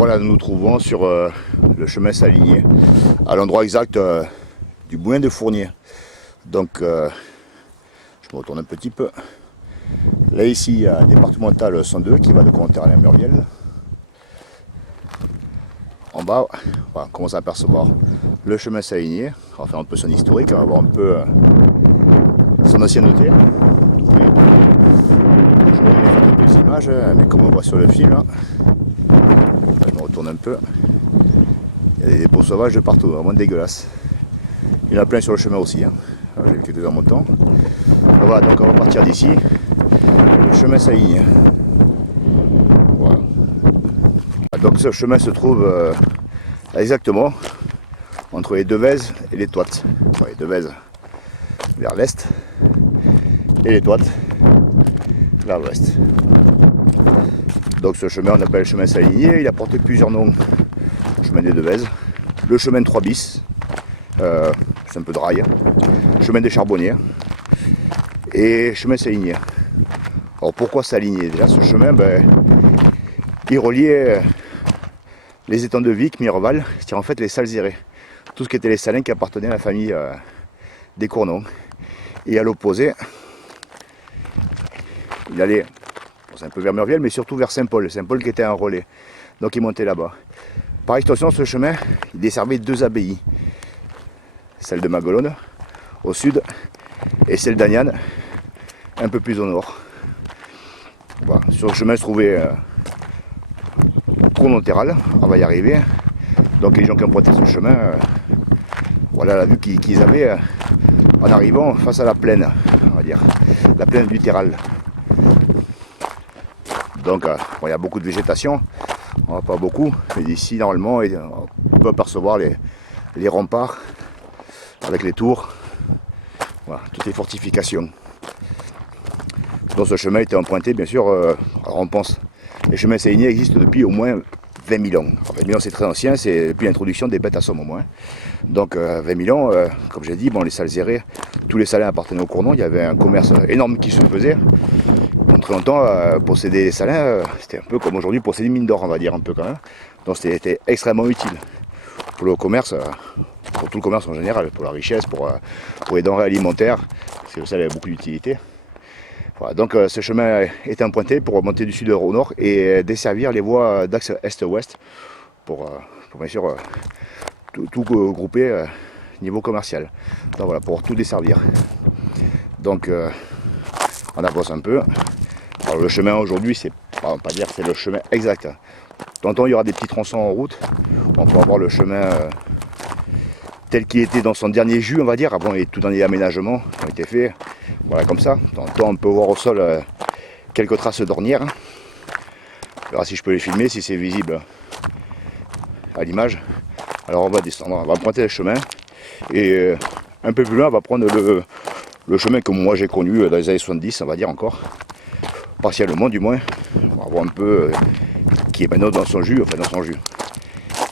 Voilà, nous nous trouvons sur le chemin Saligné, à l'endroit exact du Moulin de Fournier. Donc, je me retourne un petit peu. Là, ici, il y a un départemental 102 qui va de Commentaire à Murviel. En bas, voilà, on commence à apercevoir le chemin Saligné. On va faire un peu son historique, on va voir un peu son ancienneté. Je vais faire de belles images, mais comme on voit sur le film, là, je me retourne un peu. Il y a des peaux sauvages de partout, vraiment dégueulasse. Il y en a plein sur le chemin aussi. Hein. J'ai vu quelques-uns en montant. Voilà, donc on va partir d'ici. Le chemin Saligné. Voilà. Donc ce chemin se trouve exactement entre les Devèzes et les Toites. Les Devèzes vers l'est et les Toites vers l'ouest. Donc ce chemin on appelle le chemin Saligné. Il a porté plusieurs noms. Le chemin des Devèzes, le chemin de 3 bis, c'est un peu de rail, chemin des Charbonniers et chemin Saligné. Alors pourquoi Saligné? Déjà ce chemin, il reliait les étangs de Vic, Mireval, c'est-à-dire en fait les Salzérés, tout ce qui était les salins qui appartenaient à la famille des Cournons. Et à l'opposé, il allait, c'est un peu vers Murviel, mais surtout vers Saint-Paul, Saint-Paul qui était un relais, donc il montait là-bas. Par extension, ce chemin, il desservait 2 abbayes, celle de Maguelone au sud et celle d'Agnan un peu plus au nord. Voilà. Sur le chemin se trouvait Cournonterral, on va y arriver. Donc les gens qui empruntaient ce chemin, voilà la vue qu'ils avaient en arrivant face à la plaine, on va dire, la plaine du Terral. Donc il y a beaucoup de végétation, pas beaucoup, mais ici normalement on peut apercevoir les remparts avec les tours, voilà, toutes les fortifications. Donc ce chemin était emprunté bien sûr, alors on pense, les chemins Saligné existent depuis au moins 20 000 ans. Alors, 20 000 ans c'est très ancien, c'est depuis l'introduction des bêtes à somme au moins. Donc 20 000 ans, comme j'ai dit, les Salzérés, tous les salins appartenaient aux Cournons, il y avait un commerce énorme qui se faisait. Pendant très longtemps, posséder les salins, c'était un peu comme aujourd'hui posséder une mine d'or, on va dire un peu quand même. Donc c'était extrêmement utile pour le commerce, pour tout le commerce en général, pour la richesse, pour les denrées alimentaires, parce que ça avait beaucoup d'utilité. Voilà, donc ce chemin est emprunté pour monter du sud au nord et desservir les voies d'axe est-ouest pour bien sûr tout grouper niveau commercial. Donc voilà, pour tout desservir. Donc on avance un peu. Alors le chemin aujourd'hui, c'est pas dire que c'est le chemin exact. De temps en temps, il y aura des petits tronçons en route. On pourra voir le chemin tel qu'il était dans son dernier jus, on va dire. Avant, il y a tout un aménagement qui ont été faits. Voilà, comme ça. De temps en temps, on peut voir au sol quelques traces d'ornières. On verra si je peux les filmer, si c'est visible à l'image. Alors on va descendre, on va emprunter le chemin. Et un peu plus loin, on va prendre le chemin que moi j'ai connu dans les années 70, on va dire encore. Partiellement du moins. On va voir un peu qui est maintenant dans son jus, enfin dans son jus.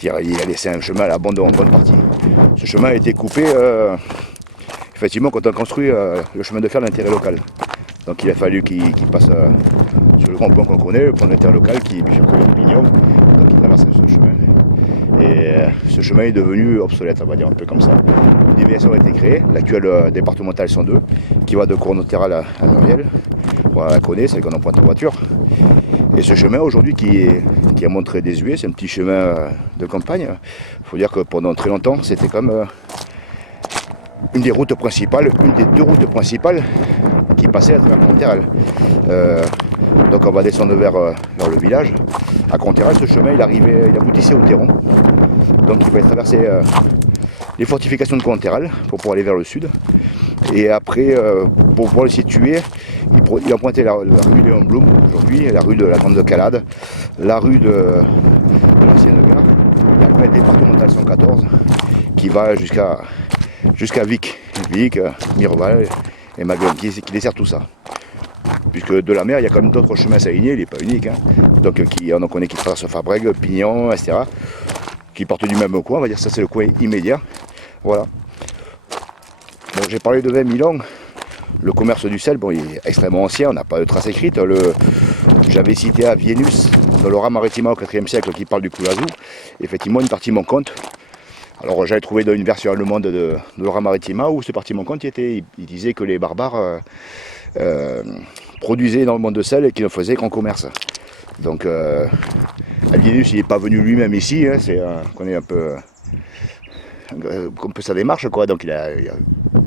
Il a laissé un chemin à l'abandon en bonne partie. Ce chemin a été coupé effectivement quand on a construit le chemin de fer d'intérêt local. Donc il a fallu qu'il passe sur le grand pont qu'on connaît, le pont d'intérêt local qui bifurque le Pignon, donc il traverse ce chemin. Et ce chemin est devenu obsolète, on va dire un peu comme ça. Une déviation a été créée, l'actuelle départementale 102, qui va de Cournonterral à Murviel. Voilà, on la connaît, celle qu'on emprunte en voiture. Et ce chemin aujourd'hui qui a montré désuet, c'est un petit chemin de campagne. Il faut dire que pendant très longtemps, c'était comme une des routes principales, une des 2 routes principales qui passaient à travers Cournonterral. Donc on va descendre vers le village. À Cournonterral, ce chemin, il aboutissait au Théron. Donc il fallait traverser les fortifications de Cournonterral pour pouvoir aller vers le sud. Et après, pour pouvoir le situer, il empruntait la rue Léon Blum aujourd'hui, la rue de la Grande Calade, la rue de l'ancienne gare, et après le départemental 114 qui va jusqu'à Vic, Mireval et Maguelone, qui dessert tout ça. Puisque de la mer, il y a quand même d'autres chemins Saligné, il n'est pas unique. Hein. Donc on en connaît qui traversent Fabrègue, Pignon, etc. Qui partent du même coin, on va dire ça c'est le coin immédiat. Voilà. Bon, j'ai parlé de 20 000 ans. Le commerce du sel, il est extrêmement ancien, on n'a pas de traces écrites. J'avais cité Avienus, dans l'Ora Maritima au IVe siècle qui parle du Kulazou. Effectivement, une partie manquante. Alors j'avais trouvé dans une version allemande de l'Ora Maritima où cette partie manquante il disait que les barbares produisaient énormément de sel et qu'ils ne faisaient qu'en commerce. Donc Albinus il n'est pas venu lui-même ici, hein, c'est qu'on est un peu sa démarche quoi. Donc il a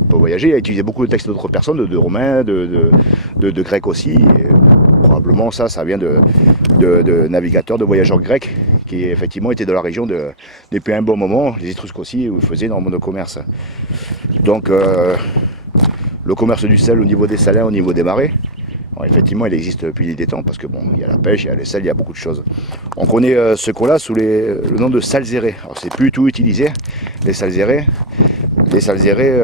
pas voyagé, il a utilisé beaucoup de textes d'autres personnes, de Romains, de Grecs aussi. Et probablement ça vient de navigateurs, de voyageurs grecs qui effectivement étaient dans la région depuis un bon moment, les Étrusques aussi, où ils faisaient énormément de commerce. Donc le commerce du sel au niveau des salins, au niveau des marais, bon, effectivement il existe depuis des temps parce que bon, il y a la pêche, il y a le sel, il y a beaucoup de choses. On connaît ce coin-là sous le nom de salzérés. Alors c'est plus tout utilisé, les salzérés. Les salzérés,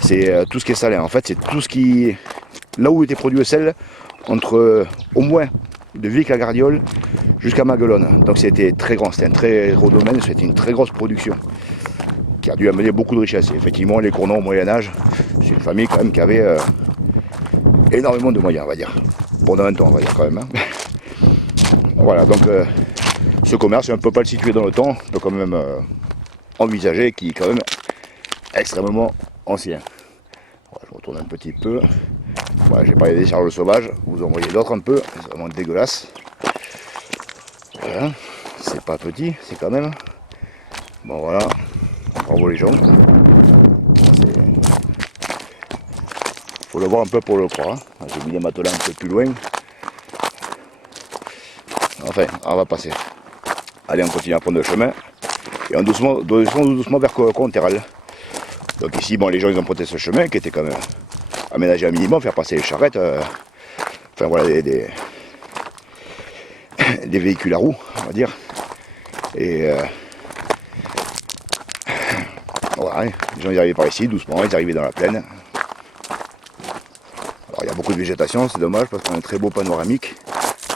c'est tout ce qui est salin. En fait, c'est tout ce qui, là où était produit le sel, entre au moins de Vic à Gardiole jusqu'à Maguelone. Donc c'était très grand, c'était un très gros domaine, c'était une très grosse production qui a dû amener beaucoup de richesses. Et effectivement, les Cournons au Moyen-Âge, c'est une famille quand même qui avait énormément de moyens, on va dire. Pendant un temps, on va dire quand même. Hein. Voilà, donc ce commerce, on ne peut pas le situer dans le temps, on peut quand même envisager qu'il est quand même extrêmement ancien. Voilà, je retourne un petit peu. Voilà, j'ai parlé des charles sauvages, vous en voyez d'autres un peu, c'est vraiment dégueulasse. Voilà, c'est pas petit, c'est quand même. Bon voilà, bravo les gens. Faut le voir un peu pour le croire. Hein. J'ai mis les matelas un peu plus loin. Enfin, on va passer. Allez, on continue à prendre le chemin. Et on doucement vers Conterral. Donc ici, bon, les gens ils ont prêté ce chemin qui était quand même aménagé un minimum, faire passer les charrettes. Enfin voilà, des véhicules à roues, on va dire. Et voilà, les gens ils arrivaient par ici, doucement, ils arrivaient dans la plaine. Alors il y a beaucoup de végétation, c'est dommage parce qu'on a un très beau panoramique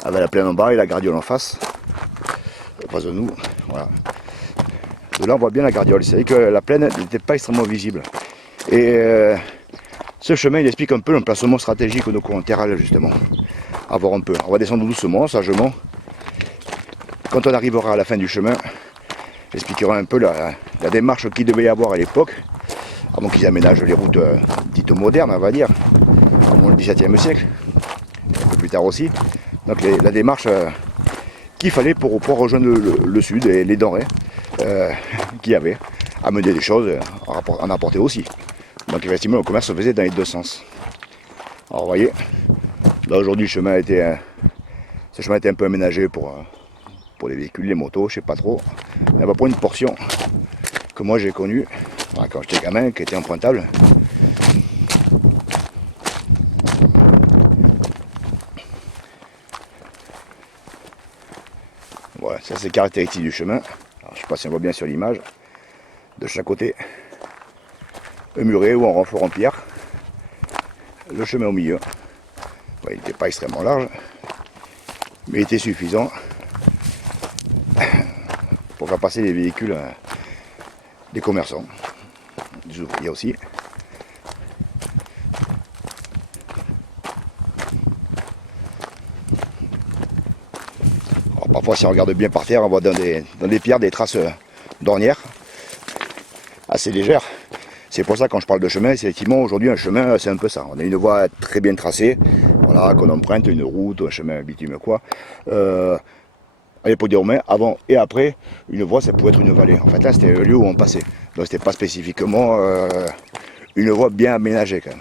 avec la plaine en bas et la Gardiole en face de nous. Voilà. De là on voit bien la Gardiole, c'est vrai que la plaine n'était pas extrêmement visible. Et ce chemin il explique un peu l'emplacement stratégique de nos Conterral justement. À voir un peu. On va descendre doucement, sagement. Quand on arrivera à la fin du chemin, j'expliquerai un peu la démarche qu'il devait y avoir à l'époque, avant qu'ils aménagent les routes dites modernes, on va dire, avant le XVIIe siècle, un peu plus tard aussi. Donc la démarche qu'il fallait pour rejoindre le sud et les denrées qu'il y avait, amener des choses, en apporter aussi. Donc effectivement le commerce se faisait dans les deux sens. Alors vous voyez, là aujourd'hui ce chemin a été un peu aménagé pour les véhicules, les motos, je sais pas trop. Mais pas pour une portion que moi j'ai connue quand j'étais gamin, qui était empruntable. Voilà, ça c'est caractéristique du chemin. Alors, je sais pas si on voit bien sur l'image. De chaque côté, un muret ou un renfort en pierre. Le chemin au milieu. Ouais, il n'était pas extrêmement large, mais il était suffisant pour faire passer les véhicules des commerçants, des ouvriers aussi. Alors, parfois si on regarde bien par terre, on voit dans des pierres des traces d'ornières assez légères. C'est pour ça quand je parle de chemin, c'est effectivement aujourd'hui un chemin, c'est un peu ça. On a une voie très bien tracée, voilà, qu'on emprunte, une route, un chemin bitume quoi. À l'époque des Romains, avant et après, une voie ça pouvait être une vallée. En fait là c'était le lieu où on passait. Donc c'était pas spécifiquement une voie bien aménagée quand même.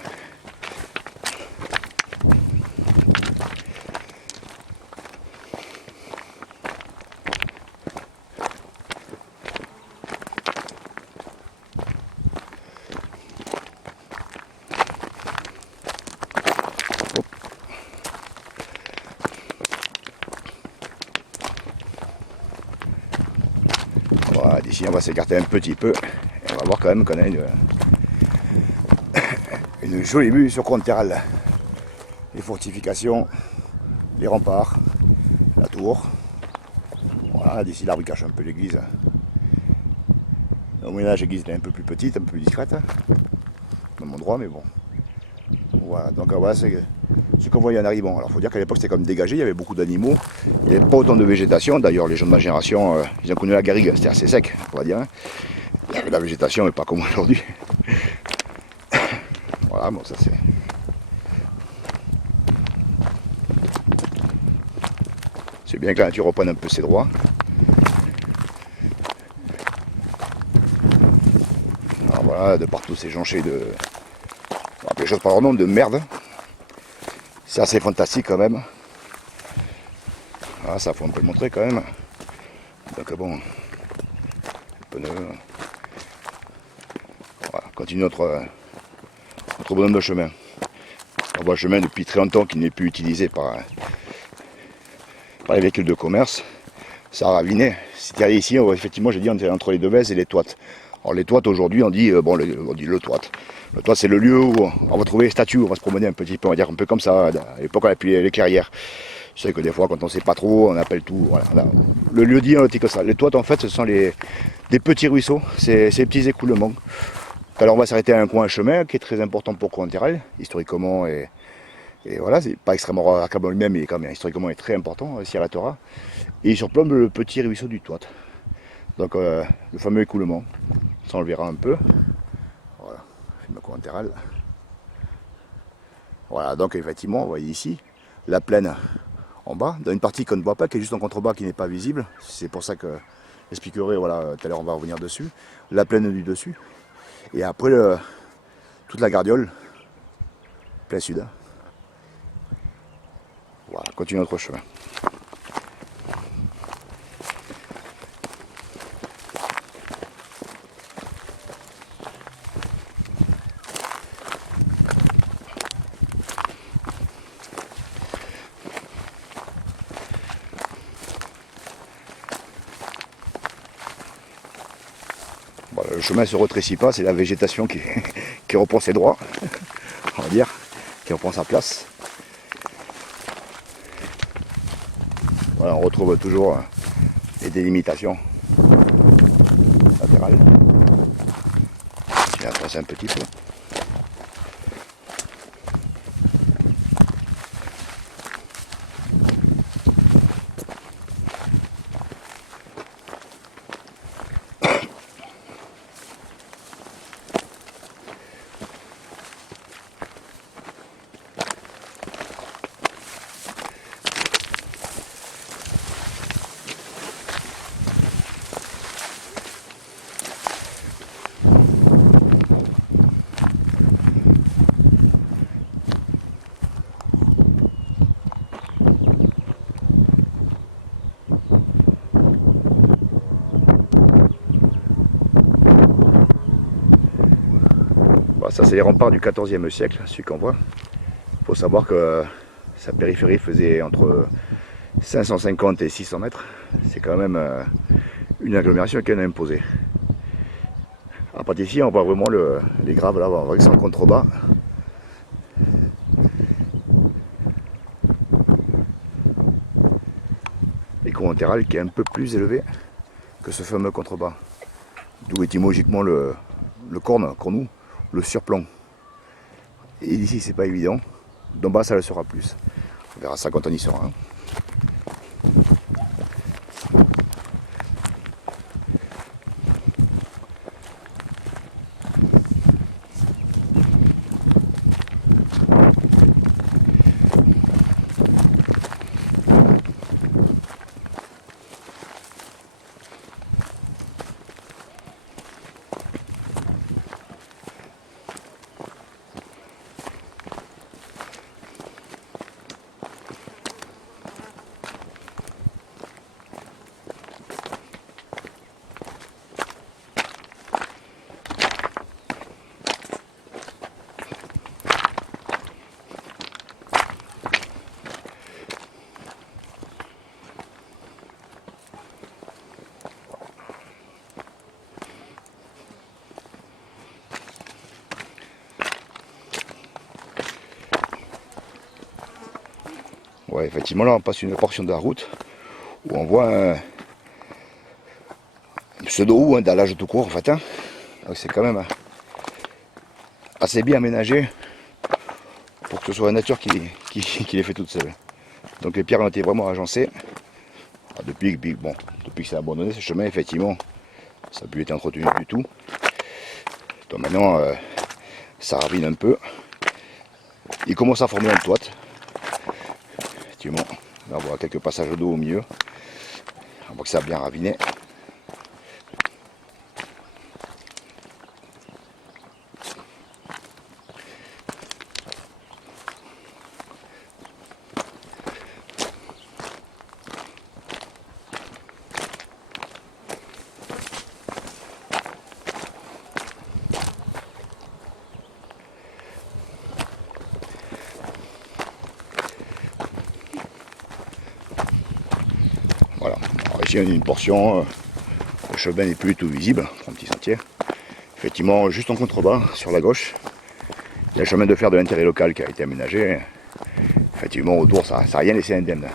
Voilà, d'ici on va s'écarter un petit peu et on va voir quand même qu'on a une jolie vue sur Conterral. Les fortifications, les remparts, la tour. Voilà, d'ici l'arbre cache un peu l'église. Au Moyen-Âge, l'église est un peu plus petite, un peu plus discrète, dans mon droit, mais bon. Voilà, donc voilà, c'est ce qu'on voyait en arrivant. Alors il faut dire qu'à l'époque c'était comme dégagé, il y avait beaucoup d'animaux, il n'y avait pas autant de végétation. D'ailleurs les gens de ma génération, ils ont connu la garrigue, c'était assez sec, on va dire. Il y avait de la végétation mais pas comme aujourd'hui. Voilà, bon ça c'est... C'est bien que la nature reprenne un peu ses droits. Alors voilà, de partout c'est jonché de... On va appeler les choses par leur nom, de merde. C'est assez fantastique quand même. Ah, ça faut un peu le montrer quand même. Donc bon, les pneus. Voilà, continue notre bonhomme de chemin. On voit le chemin depuis très longtemps qui n'est plus utilisé par les véhicules de commerce. Ça a raviné. Si tu es allé ici, effectivement, j'ai dit on était entre les Devèze et les Toites. Alors les Toites aujourd'hui, on dit le Toite. Le Toite c'est le lieu où on va trouver les statues, on va se promener un petit peu, on va dire un peu comme ça. À l'époque on appuyait les clairières. Je sais que des fois quand on ne sait pas trop, on appelle tout. Voilà, le lieu dit, on dit que ça. Les Toites en fait ce sont des petits ruisseaux, c'est ces petits écoulements. Alors on va s'arrêter à un coin chemin qui est très important pour Courant-Terral, historiquement et voilà, c'est pas extrêmement remarquable lui-même, mais quand même historiquement est très important, s'y arrêtera. Et il surplombe le petit ruisseau du Toite. Donc le fameux écoulement, ça on le verra un peu. Voilà, film Courant-Terral. Voilà, donc effectivement, vous voyez ici, la plaine en bas, dans une partie qu'on ne voit pas, qui est juste en contrebas, qui n'est pas visible. C'est pour ça que j'expliquerai, voilà, tout à l'heure on va revenir dessus. La plaine du dessus. Et après, toute la Gardiole, plein sud. Voilà, continue notre chemin. Voilà, le chemin ne se rétrécit pas, c'est la végétation qui reprend ses droits, on va dire, qui reprend sa place. Voilà, on retrouve toujours les délimitations latérales. Je vais avancer un petit peu. Ça c'est les remparts du XIVe siècle, celui qu'on voit. Il faut savoir que sa périphérie faisait entre 550 et 600 mètres. C'est quand même une agglomération qui en a imposé. À partir d'ici, on voit vraiment les graves là, on voit qu'ils sont en contrebas. Et Courant-Terral qui est un peu plus élevé que ce fameux contrebas. D'où étymologiquement le cornou, le surplomb. Et ici c'est pas évident, d'en bas ça le sera plus. On verra ça quand on y sera. Hein. Ouais, effectivement, là on passe une portion de la route où on voit un pseudo un dallage tout court en fait. Hein. Donc c'est quand même assez bien aménagé pour que ce soit la nature qui les fait toutes seules. Donc les pierres ont été vraiment agencées. Depuis que c'est abandonné ce chemin, effectivement, ça n'a plus été entretenu du tout. Donc maintenant, ça ravine un peu. Il commence à former un toit. Effectivement, là on voit quelques passages d'eau au milieu. On voit que ça a bien raviné. Voilà, alors ici on a une portion, le chemin n'est plus du tout visible, un petit sentier. Effectivement, juste en contrebas, sur la gauche, il y a le chemin de fer de l'intérêt local qui a été aménagé. Effectivement, autour, ça n'a rien laissé indemne.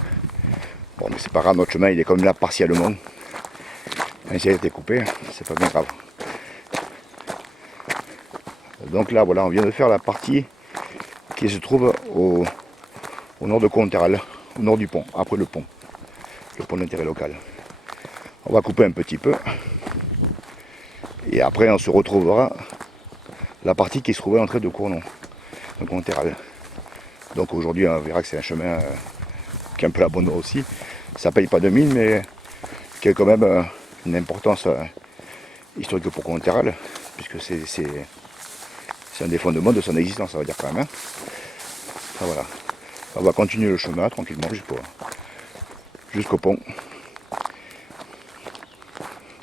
Bon, mais c'est pas grave, notre chemin il est comme là partiellement. Même s'il a été coupé, c'est pas bien grave. Donc là, voilà, on vient de faire la partie qui se trouve au nord de Conterral, au nord du pont, après le pont d'intérêt local. On va couper un petit peu et après on se retrouvera la partie qui se trouvait à l'entrée de Cournon, de Conterral. Donc aujourd'hui on verra que c'est un chemin qui est un peu abandonné aussi. Ça paye pas 2000 mais qui a quand même une importance historique pour Conterral, puisque c'est un des fondements de son existence, ça va dire quand même. Enfin, voilà. On va continuer le chemin tranquillement jusqu'au pont.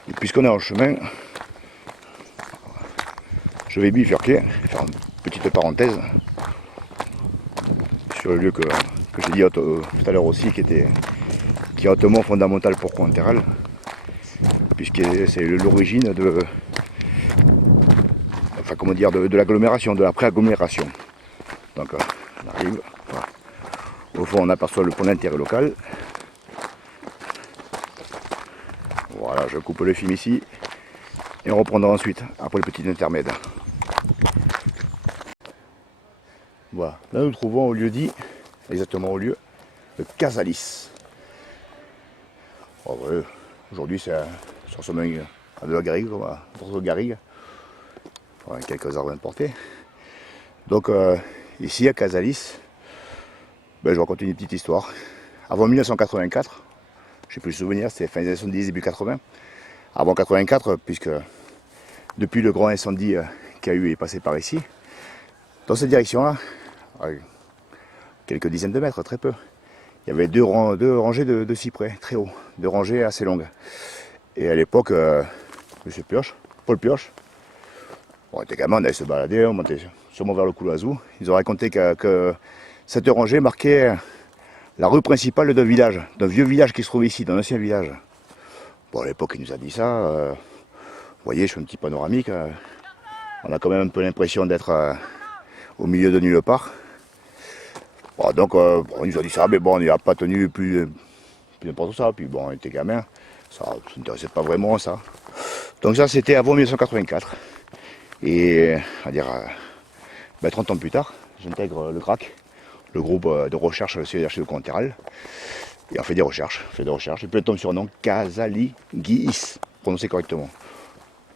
Et puisqu'on est en chemin, je vais bifurquer, faire une petite parenthèse sur le lieu que j'ai dit tout à l'heure aussi, qui est hautement fondamental pour Conterral, puisque c'est l'origine de l'agglomération, de la pré-agglomération. Donc on arrive, voilà. Au fond on aperçoit le pont d'intérêt local. Voilà, je coupe le film ici et on reprendra ensuite après le petit intermède. Voilà, là nous trouvons au lieu dit, exactement au lieu, de Casalis. Oh, ouais, aujourd'hui c'est sur ce chemin de la Garrigue, pour la Garrigue. Voilà, quelques arbres importés. Donc ici à Casalis, je vais raconter une petite histoire. Avant 1984, je n'ai plus le souvenir, c'était fin des années 70, début 80. Avant 84, puisque depuis le grand incendie qu'il y a eu et est passé par ici, dans cette direction-là, quelques dizaines de mètres, très peu, il y avait deux rangées de cyprès, très hauts, deux rangées assez longues. Et à l'époque, M. Pioche, Paul Pioche, on était gamins, on allait se balader, on montait sûrement vers le Couloazou. Ils ont raconté que cette rangée marquait la rue principale d'un village, d'un vieux village qui se trouve ici, d'un ancien village. Bon, à l'époque, il nous a dit ça. Vous voyez, je fais un petit panoramique. On a quand même un peu l'impression d'être au milieu de nulle part. Bon, donc, on nous a dit ça, mais bon, on n'y a pas tenu plus n'importe ça. Puis bon, on était gamins, ça ne nous intéressait pas vraiment, ça. Donc ça, c'était avant 1984. Et, on va dire, 30 ans plus tard, j'intègre le GRAC, le groupe de recherche sur les archives de Conterral. Et on fait des recherches, et puis on tombe sur le nom Casaligis, prononcé correctement.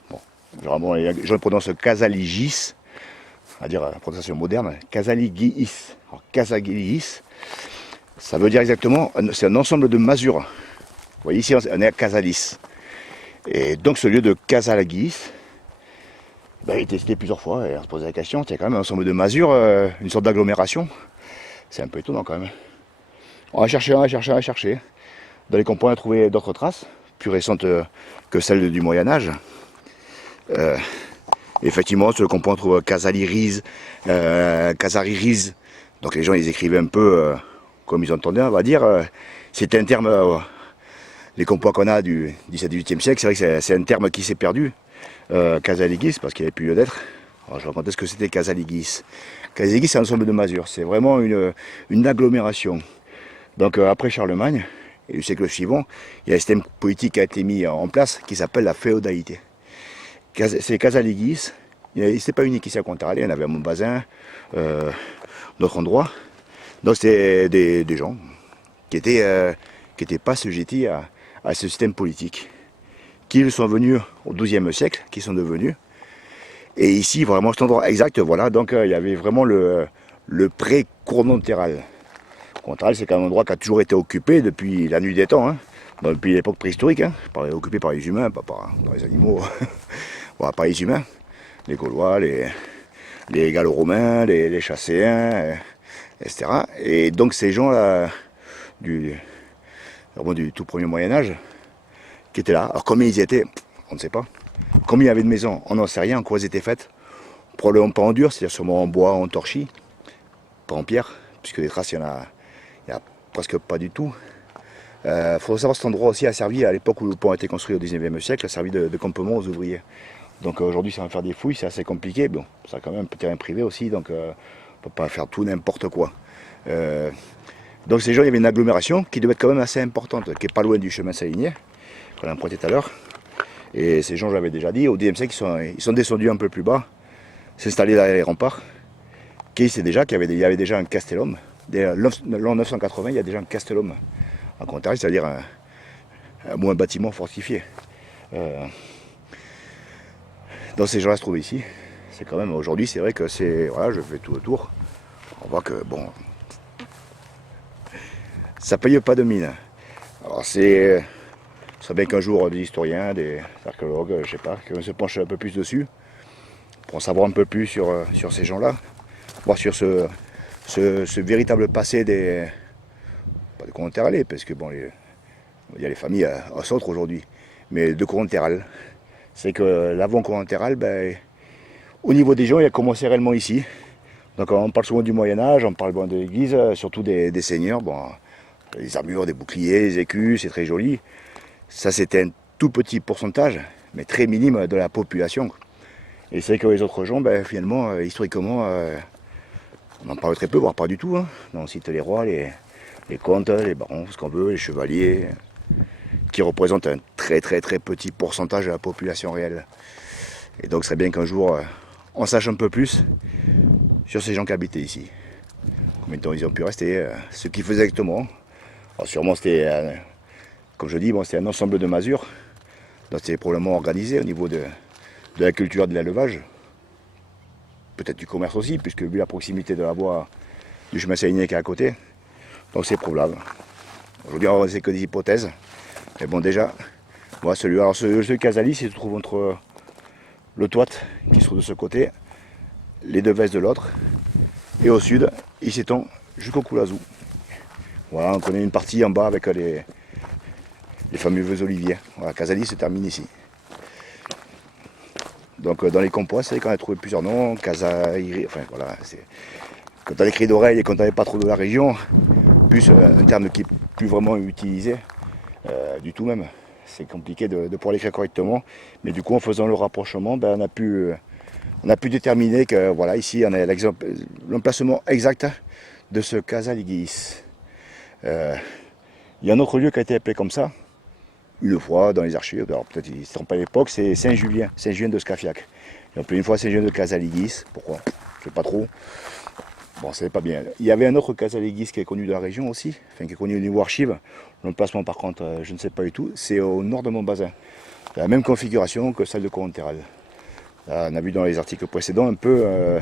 Bon, généralement, je le prononce Casaligis, à dire la prononciation moderne, Casaligis. Alors Casaligis, ça veut dire exactement, c'est un ensemble de masures. Vous voyez ici, on est à Casalis. Et donc ce lieu de Casaligis, il est testé plusieurs fois, et on se posait la question, c'est quand même un ensemble de masures, une sorte d'agglomération. C'est un peu étonnant quand même. On a cherché. Dans les compoints, on a trouvé d'autres traces, plus récentes que celles du Moyen-Âge. Effectivement, sur le compoint, on trouve Casaliris, Casariris. Donc les gens, ils écrivaient un peu comme ils entendaient, on va dire. C'était un terme, les compoints qu'on a du XVIIe siècle, c'est vrai que c'est un terme qui s'est perdu. Casaligis, parce qu'il n'y avait plus lieu d'être. Alors je racontais ce que c'était Casaligis. Casaligis, c'est un ensemble de masures. C'est vraiment une agglomération. Donc après Charlemagne, et le siècle suivant, il y a un système politique qui a été mis en place qui s'appelle la féodalité. C'est Casaligis, c'est pas unique ici à Conterral, il y en avait à Montbazin, d'autres endroits. Donc c'était des gens qui étaient pas assujettis à ce système politique, qui sont venus au XIIe siècle, qui sont devenus. Et ici, vraiment, cet endroit exact, voilà, donc il y avait vraiment le pré-Cournonterral. Cournonterral, c'est un endroit qui a toujours été occupé depuis la nuit des temps, hein, depuis l'époque préhistorique, hein, occupé par les humains, pas par les animaux, voilà, par les humains, les Gaulois, les Gallo-Romains, les Chasséens, etc. Et donc ces gens-là, du tout premier Moyen-Âge, qui étaient là. Alors combien ils y étaient, on ne sait pas. Combien il y avait de maisons, on n'en sait rien, en quoi elles étaient faites. Probablement pas en dur, c'est-à-dire sûrement en bois, en torchis, pas en pierre, puisque des traces, il y a presque pas du tout. Il faut savoir que cet endroit aussi a servi, à l'époque où le pont a été construit au 19e siècle, a servi de campement aux ouvriers. Donc aujourd'hui, ça va faire des fouilles, c'est assez compliqué. Bon, ça a quand même un petit terrain privé aussi, donc on ne peut pas faire tout n'importe quoi. Donc ces gens, il y avait une agglomération qui devait être quand même assez importante, qui n'est pas loin du chemin Saligné, qu'on a emprunté tout à l'heure. Et ces gens, j'avais déjà dit, au XIe siècle, ils sont descendus un peu plus bas, s'installer derrière les remparts, qui c'est déjà qu'il y avait déjà un castellum. Dès l'an 980, il y a déjà un castellum en Cournonterral, c'est-à-dire un bâtiment fortifié. Donc ces gens-là se trouvent ici. C'est quand même, aujourd'hui, c'est vrai que c'est, voilà, je fais tout autour. On voit que, bon, ça paye pas de mine. Alors ce serait bien qu'un jour des historiens, des archéologues, je sais pas, qu'on se penche un peu plus dessus, pour en savoir un peu plus sur ces gens-là, voir sur ce véritable passé pas de Cournonterralais, parce que bon, il y a les familles à Sautre aujourd'hui, mais de Cournonterral. C'est que l'avant Cournonterral, ben, au niveau des gens, il a commencé réellement ici. Donc on parle souvent du Moyen-Âge, on parle bon, de l'église, surtout des seigneurs, bon, les armures, des boucliers, les écus, c'est très joli. Ça, c'était un tout petit pourcentage, mais très minime de la population. Et c'est que les autres gens, ben, finalement, historiquement, on en parle très peu, voire pas du tout. Hein. On cite les rois, les comtes, les barons, ce qu'on veut, les chevaliers, qui représentent un très très très petit pourcentage de la population réelle. Et donc, ce serait bien qu'un jour, on sache un peu plus sur ces gens qui habitaient ici. Combien de temps ils ont pu rester, ce qu'ils faisaient exactement. Alors sûrement, c'était, comme je dis, bon, c'était un ensemble de masures. Donc c'était probablement organisé au niveau de la culture de l'élevage. Peut-être du commerce aussi, puisque vu la proximité de la voie du chemin Saligné qui est à côté, donc c'est probable. Aujourd'hui, on sait que des hypothèses. Mais bon, déjà, voilà, ce Casalis, il se trouve entre le Toit, qui se trouve de ce côté, les Devèze de l'autre, et au sud, il s'étend jusqu'au Coulazou. Voilà, on connaît une partie en bas avec les fameux oliviers. Voilà, Casalis se termine ici. Donc dans les compois, c'est quand on a trouvé plusieurs noms, Casairi, enfin voilà, quand on a écrit d'oreille et quand on n'avait pas trop de la région, plus un terme qui n'est plus vraiment utilisé du tout même. C'est compliqué de pouvoir l'écrire correctement, mais du coup en faisant le rapprochement, ben, on a pu déterminer que voilà, ici on a l'emplacement exact de ce Casaligis. Il y a un autre lieu qui a été appelé comme ça, une fois dans les archives, alors peut-être ils ne se trompent pas à l'époque, c'est Saint-Julien de Scafiac. Ils ont appelé une fois Saint-Julien de Casaligis, pourquoi? Je ne sais pas trop. Bon, c'est pas bien. Il y avait un autre Casaligis qui est connu de la région aussi, enfin qui est connu au niveau archive. L'emplacement par contre, je ne sais pas du tout, c'est au nord de Montbazin. C'est la même configuration que celle de Cournonterral. Là, on a vu dans les articles précédents un peu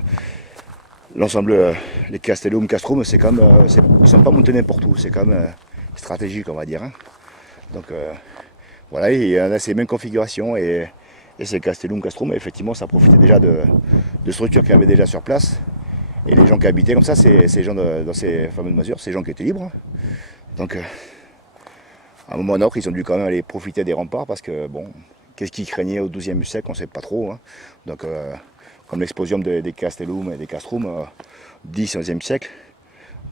l'ensemble, les Castellum, Castrum, c'est quand même, ils ne sont pas montés n'importe où, c'est quand même stratégique on va dire. Hein. Donc voilà, il y en a ces mêmes configurations et ces Castellum, Castrum, effectivement ça profitait déjà de structures qu'il y avait déjà sur place. Et les gens qui habitaient comme ça, c'est ces gens dans ces fameuses masures, ces gens qui étaient libres. Donc à un moment ou à un autre, ils ont dû quand même aller profiter des remparts parce que bon, qu'est-ce qu'ils craignaient au XIIe siècle, on ne sait pas trop. Hein. Donc comme l'explosion des Castellum et des Castrum, 10 et 11e siècle,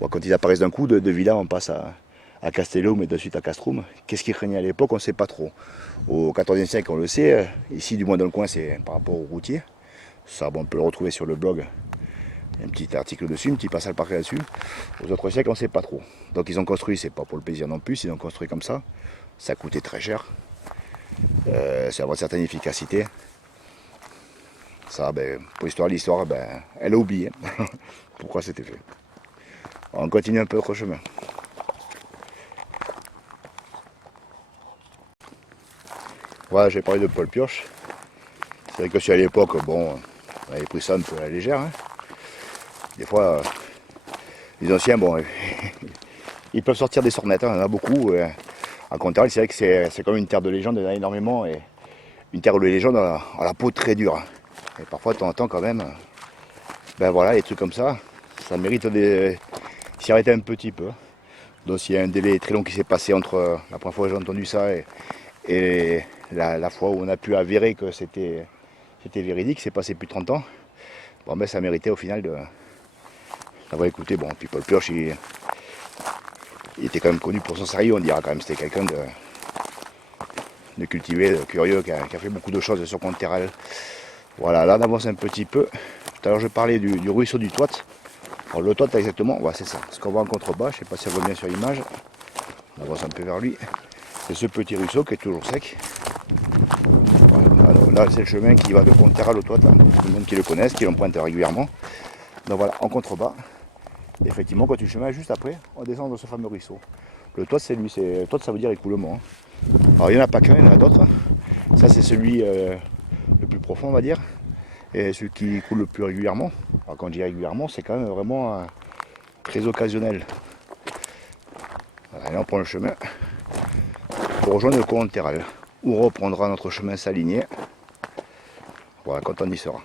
bon, quand ils apparaissent d'un coup, de Villa on passe à Castellum et de suite à Castrum. Qu'est-ce qu'ils craignaient à l'époque, on ne sait pas trop. Au XIVe siècle, on le sait, ici du moins dans le coin, c'est par rapport aux routiers. Ça, bon, on peut le retrouver sur le blog. Un petit article dessus, un petit passage par là-dessus. Aux autres siècles, on ne sait pas trop. Donc ils ont construit, c'est pas pour le plaisir non plus, ils ont construit comme ça. Ça coûtait très cher. Ça a une certaine efficacité. Ça, ben, pour l'histoire, ben, elle a oublié pourquoi c'était fait. On continue un peu notre chemin. Voilà, j'ai parlé de Paul Pioche. C'est vrai que si à l'époque, bon, on avait pris ça un peu à la légère. Hein. Des fois, les anciens, bon, ils peuvent sortir des sornettes, hein, il y en a beaucoup. À Conterel, c'est vrai que c'est comme une terre de légende, il y en a énormément. Et une terre de légende a la peau très dure. Et parfois, de temps en temps, quand même, ben voilà, les trucs comme ça mérite de s'y arrêter un petit peu. Donc s'il y a un délai très long qui s'est passé entre la première fois que j'ai entendu ça et la fois où on a pu avérer que c'était véridique, c'est passé plus de 30 ans, bon ben ça méritait au final d'avoir écouté. Bon, puis Paul Pioche, il était quand même connu pour son sérieux, on dira quand même, c'était quelqu'un de cultivé, de curieux, qui a fait beaucoup de choses sur Conterel. Voilà, là on avance un petit peu. Tout à l'heure je parlais du ruisseau du Toit. Alors le Toit exactement, ouais, c'est ça, ce qu'on voit en contrebas, je ne sais pas si ça voit bien sur l'image. On avance un peu vers lui. C'est ce petit ruisseau qui est toujours sec. Voilà, là c'est le chemin qui va de Conterel au Toit, là. Tout le monde qui le connaisse, qui l'emprunte régulièrement. Donc voilà, en contrebas. Effectivement, quand tu le chemin juste après, on descend dans ce fameux ruisseau. Le Toit, c'est lui, le Toit, ça veut dire écoulement. Alors il n'y en a pas qu'un, il y en a d'autres. Ça c'est celui le plus profond, on va dire, et celui qui coule le plus régulièrement. Alors quand je dis régulièrement, c'est quand même vraiment très occasionnel. Voilà, et là on prend le chemin pour rejoindre le Conterel, où on reprendra notre chemin s'aligner. Voilà, quand on y sera.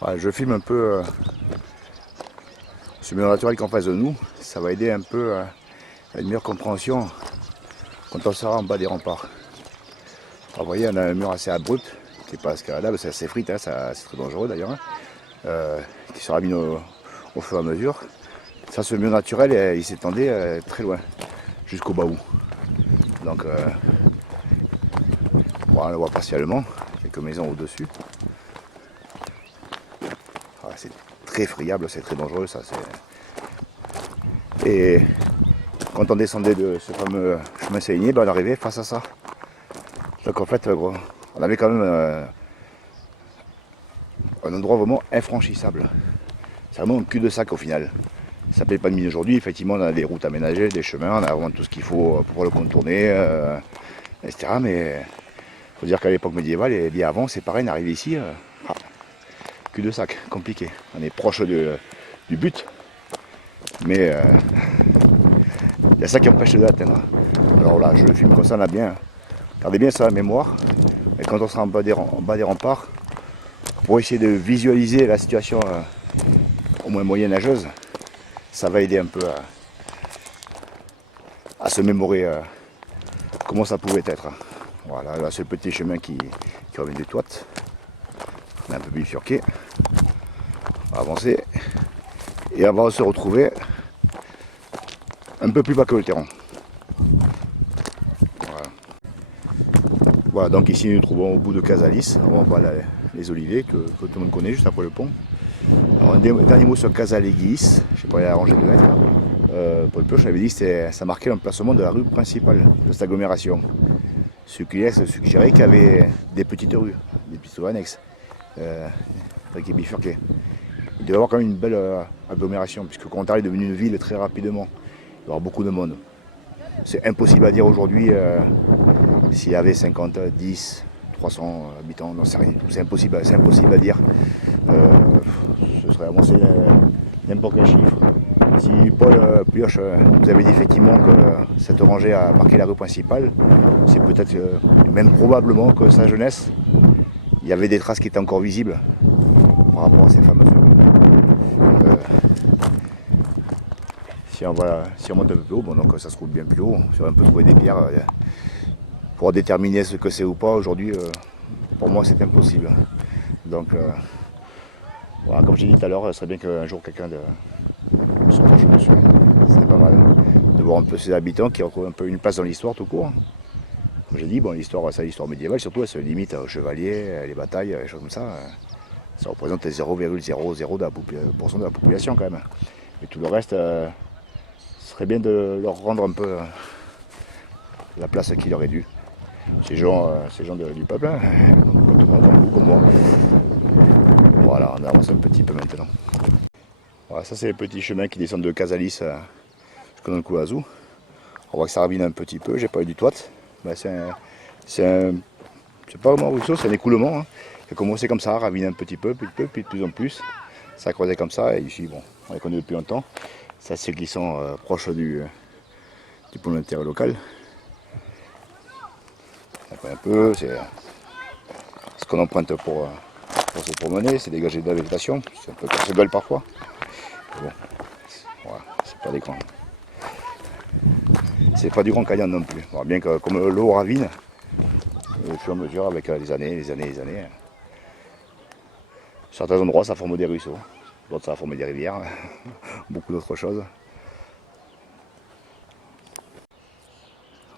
Voilà, je filme un peu ce milieu naturel qu'en face de nous. Ça va aider un peu à une meilleure compréhension quand on sera en bas des remparts. Alors, vous voyez, on a un mur assez abrupt, qui n'est pas escaladable, c'est assez frite, hein, c'est très dangereux d'ailleurs, hein, qui sera mis au fur et à mesure. Ça, ce mur naturel, il s'étendait très loin, jusqu'au Baou. Donc, bon, on le voit partiellement, quelques maisons au-dessus. Ah, c'est très friable, c'est très dangereux, ça. Et quand on descendait de ce fameux chemin Séligné, ben, on arrivait face à ça. Donc en fait, on avait quand même un endroit vraiment infranchissable. C'est vraiment un cul-de-sac au final. Ça ne s'appelle pas de mine aujourd'hui, effectivement on a des routes aménagées, des chemins, on a vraiment tout ce qu'il faut pour pouvoir le contourner, etc. Mais il faut dire qu'à l'époque médiévale et bien avant, c'est pareil, on arrive ici, cul-de-sac, compliqué. On est proche du but, mais il y a ça qui empêche de l'atteindre. Alors là, je le filme comme ça, on a bien. Gardez bien ça à la mémoire. Et quand on sera en bas des remparts, pour essayer de visualiser la situation au moins moyenâgeuse, ça va aider un peu à se mémorer comment ça pouvait être. Voilà, là c'est le petit chemin qui revient du Toit. On est un peu bifurqué. On va avancer. Et on va se retrouver un peu plus bas que le terrain. Voilà, donc ici nous nous trouvons au bout de Casalis. On voit les oliviers que tout le monde connaît juste après le pont. Alors, un dernier mot sur Casalegis, je ne sais pas, il a arrangé de mettre. Paul Pioche avait dit que ça marquait l'emplacement de la rue principale de cette agglomération. Ce qui laisse suggérer qu'il y avait des petites rues, des petites rues annexes, qui bifurquaient. Il devait y avoir quand même une belle agglomération, puisque Conterel est devenu une ville très rapidement. Il doit y avoir beaucoup de monde. C'est impossible à dire aujourd'hui s'il y avait 50, 10, 300 habitants, non c'est rien. C'est impossible à dire. Ce serait avancer n'importe quel chiffre. Si Paul Pioche vous avait dit effectivement que cette rangée a marqué la rue principale, c'est peut-être même probablement que sa jeunesse, il y avait des traces qui étaient encore visibles par rapport à ces fameuses rues. Si on monte un peu plus haut, bon, donc ça se trouve bien plus haut, si on peut trouver des pierres pour déterminer ce que c'est ou pas, aujourd'hui, pour moi c'est impossible. Donc voilà, comme j'ai dit tout à l'heure, ce serait bien qu'un jour quelqu'un se penche dessus, c'est pas mal. De voir un peu ses habitants qui retrouvent un peu une place dans l'histoire tout court. Comme j'ai dit, bon, l'histoire, c'est l'histoire médiévale, surtout elle se limite aux chevaliers, les batailles, les choses comme ça. Ça représente 0,00% de la population quand même. Mais tout le reste, serait bien de leur rendre un peu la place qu'il aurait dû. Ces gens du peuple, hein, comme tout le monde, comme vous, comme moi. Voilà, on avance un petit peu maintenant. Voilà, ça c'est les petits chemins qui descendent de Casalis jusqu'à le Coazou. On voit que ça ravine un petit peu, j'ai pas eu du toit. Ben, c'est pas vraiment un ruisseau, c'est un écoulement. Hein. Il a commencé comme ça, raviner un petit peu, puis de plus en plus. Ça a creusé comme ça, et ici, bon, on les connaît depuis longtemps. Ça c'est glissant proche du pont d'intérêt local. Un peu, c'est ce qu'on emprunte pour se promener, c'est dégager de la végétation, c'est un peu comme belle parfois. Mais bon, voilà, c'est pas des grands. C'est pas du grand canyon non plus. Bon, bien que comme l'eau ravine, au fur et à mesure avec les années. Certains endroits ça forme des ruisseaux, d'autres ça forme des rivières, beaucoup d'autres choses.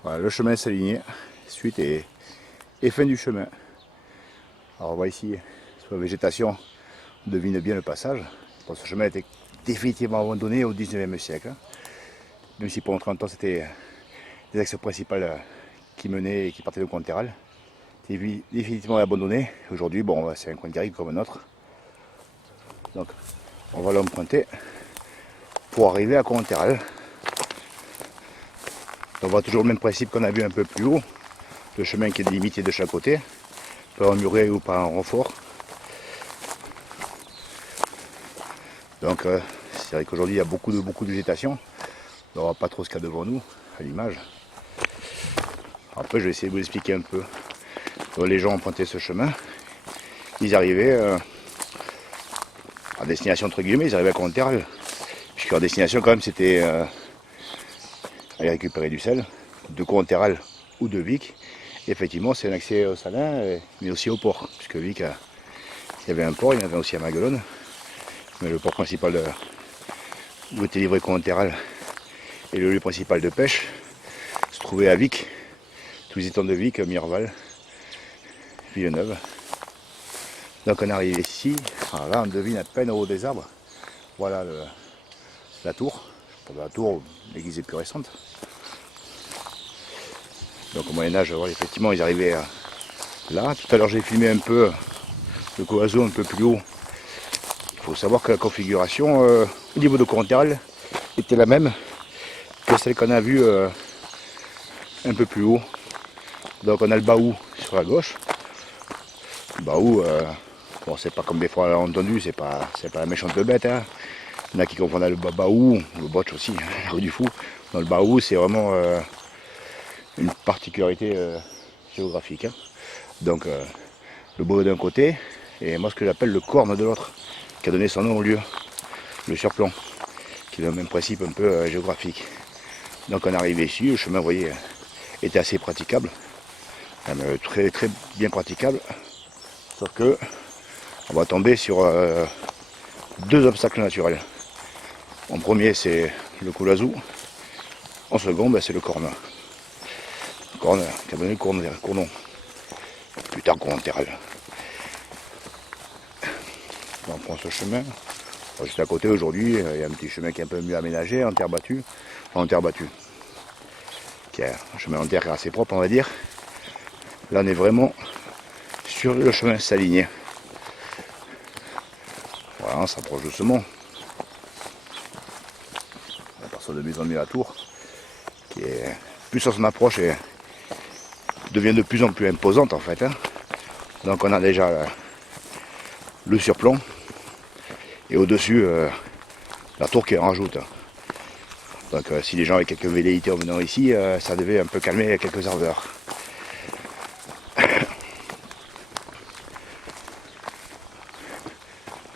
Voilà, le chemin s'est aligné, suite et fin du chemin. Alors on voit ici, sur la végétation, on devine bien le passage. Bon, ce chemin a été définitivement abandonné au 19e siècle. Même si pendant 30 ans c'était des axes principales qui menaient et qui partaient de Conterral. C'est définitivement abandonné. Aujourd'hui, bon, c'est un coin de garrigue comme un autre. Donc on va l'emprunter pour arriver à Conterral. On voit toujours le même principe qu'on a vu un peu plus haut. Le chemin qui est délimité de chaque côté, par un muret ou par un renfort. Donc c'est vrai qu'aujourd'hui il y a beaucoup de végétation. On ne voit pas trop ce qu'il y a devant nous, à l'image. Après je vais essayer de vous expliquer un peu. Donc, les gens empruntaient ce chemin. Ils arrivaient à destination entre guillemets, ils arrivaient à Conterral. Puisque leur destination quand même c'était aller récupérer du sel, de Conterral ou de Vic. Et effectivement c'est un accès au Salin, mais aussi au port. Puisque Vic, il y avait un port, il y en avait aussi à Maguelone. Mais le port principal où était livré Conterral et le lieu principal de pêche se trouvait à Vic. Tous les étangs de Vic, Mireval, Villeneuve. Donc on arrive ici, alors là on devine à peine au haut des arbres. Voilà la tour. La tour, l'église est plus récente. Donc au Moyen-Âge, voilà, effectivement ils arrivaient là. Tout à l'heure j'ai filmé un peu le Coazou un peu plus haut. Il faut savoir que la configuration au niveau de Conterral était la même que celle qu'on a vue un peu plus haut. Donc on a le Baou sur la gauche. Le Baou, bon, c'est pas comme des fois on a entendu, c'est pas la méchante bête. Hein. Il y en a qui confondent le Baou, le Botch aussi, hein, la rue du Fou. Dans le Baou, c'est vraiment une particularité géographique. Hein. Donc le Baou d'un côté, et moi ce que j'appelle le corne de l'autre, qui a donné son nom au lieu, le surplomb, qui est le même principe un peu géographique. Donc on est arrivé ici, le chemin, vous voyez, était assez praticable, très très bien praticable, sauf que on va tomber sur deux obstacles naturels. En premier c'est le Coulazou, en second c'est le corne. Le corne qui a donné le cournon, plus tard Conterral. On prend ce chemin. Juste à côté aujourd'hui, il y a un petit chemin qui est un peu mieux aménagé, en terre battue. Enfin, en terre battue. Qui est un chemin en terre assez propre, on va dire. Là, on est vraiment sur le chemin s'aligner. Voilà, on s'approche doucement. On aperçoit de mieux en mieux la tour. Qui est, plus on s'en approche, et devient de plus en plus imposante en fait. Hein. Donc on a déjà le surplomb. Et au-dessus, la tour qui en rajoute. Donc si les gens avaient quelques velléités en venant ici, ça devait un peu calmer quelques ardeurs.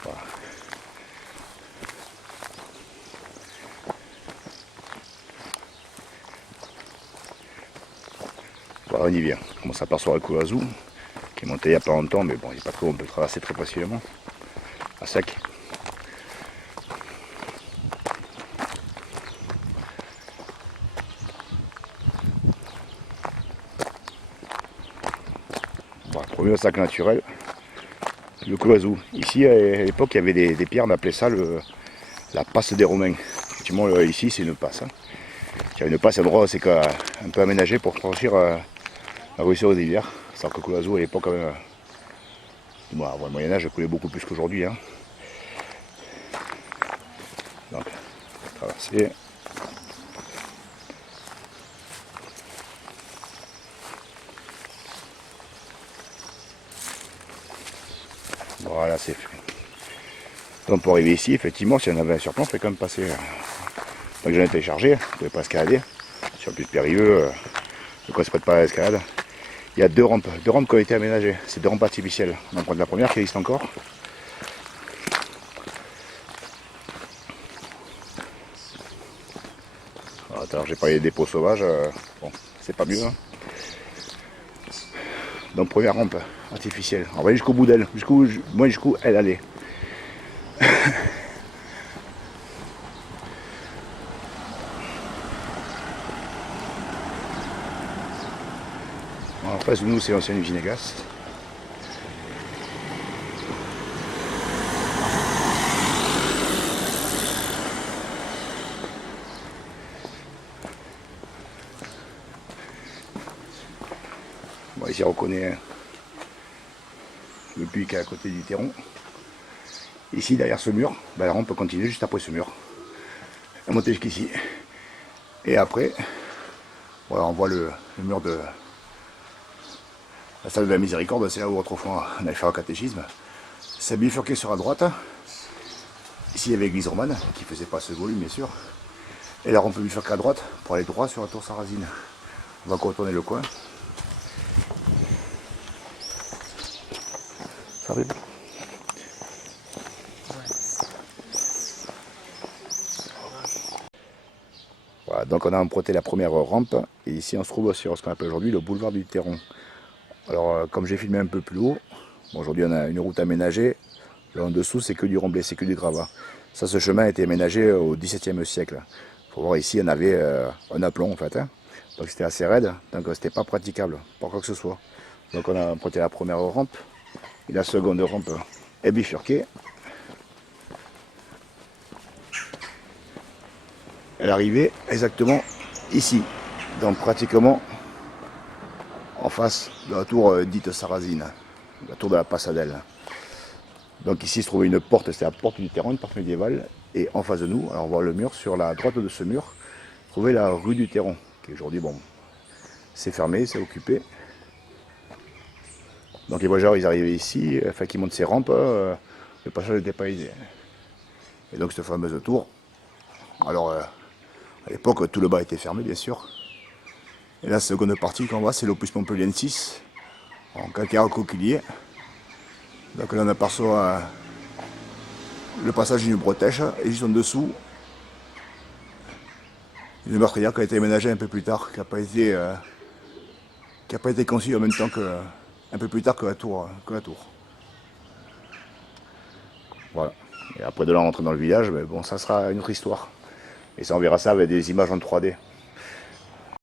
Voilà. Voilà, on y vient. On commence à apercevoir le Coazou, qui est monté il n'y a pas longtemps, mais bon, il n'y a pas trop, on peut traverser très facilement, à sec. Premier obstacle naturel, le Coazou. Ici, à l'époque, il y avait des pierres, on appelait ça la passe des Romains. Effectivement, ici, c'est une passe. Hein. Il y a une passe, un endroit c'est un peu aménagé pour franchir un ruisseau aux rivières. C'est-à-dire que le Coazou, à l'époque, bon, avant le Moyen-Âge, coulait beaucoup plus qu'aujourd'hui. Hein. traverser. Voilà, c'est fait. Donc pour arriver ici, effectivement, si on avait un surplomb, on fait quand même passer. Donc j'en ai téléchargé, je ne pouvais pas escalader. Sur le plus périlleux, donc on ne se prête pas à l'escalade. Il y a deux rampes qui ont été aménagées. C'est deux rampes artificielles. On prend la première qui existe encore. Alors j'ai parlé des dépôts sauvages, bon, c'est pas mieux. Hein. Donc première rampe artificielle. On va aller jusqu'au bout d'elle, jusqu'où elle allait. En face de nous, c'est l'ancienne usine à gaz. Bon, ici on reconnaît le puits qui est à côté du terron. Ici derrière ce mur, ben, la rampe peut continuer juste après ce mur. Et monter jusqu'ici. Et après, voilà, on voit le mur de la salle de la miséricorde, c'est là où autrefois on allait faire le catéchisme. C'est bifurqué sur la droite. Ici il y avait l'église romane, qui faisait pas ce volume bien sûr. Et là on peut bifurquer à droite pour aller droit sur la tour Sarrazine. On va contourner le coin. Ça arrive. Voilà, donc on a emprunté la première rampe. Et ici on se trouve sur ce qu'on appelle aujourd'hui le boulevard du Terron. Alors comme j'ai filmé un peu plus haut, bon, aujourd'hui on a une route aménagée. Là en dessous c'est que du remblai, c'est que du gravat. Ça, ce chemin a été aménagé au XVIIe siècle. Il faut voir ici on avait un aplomb en fait. Hein. Donc c'était assez raide, donc c'était pas praticable, pas quoi que ce soit. Donc on a emprunté la première rampe. Et la seconde rampe est bifurquée. Elle arrivait exactement ici. Donc pratiquement en face de la tour dite Sarrazine, la tour de la Passadelle. Donc ici se trouvait une porte, c'était la porte du Terron, une porte médiévale. Et en face de nous, alors on voit le mur, sur la droite de ce mur, se trouvait la rue du Terron, qui aujourd'hui, bon, c'est fermé, c'est occupé. Donc les voyageurs, ils arrivaient ici, enfin qu'ils montent ces rampes, le passage était pas aisé. Et donc cette fameuse tour, alors à l'époque tout le bas était fermé bien sûr. Et la seconde partie qu'on voit, c'est l'opus Montpellier 6, en calcaire coquillier. Donc là on aperçoit le passage d'une bretèche, et juste en dessous, une meurtrière qui a été aménagée un peu plus tard, qui n'a pas été conçue en même temps que, un peu plus tard que la tour. Voilà. Et après de là, on rentre dans le village, mais bon, ça sera une autre histoire. Et ça, on verra ça avec des images en 3D.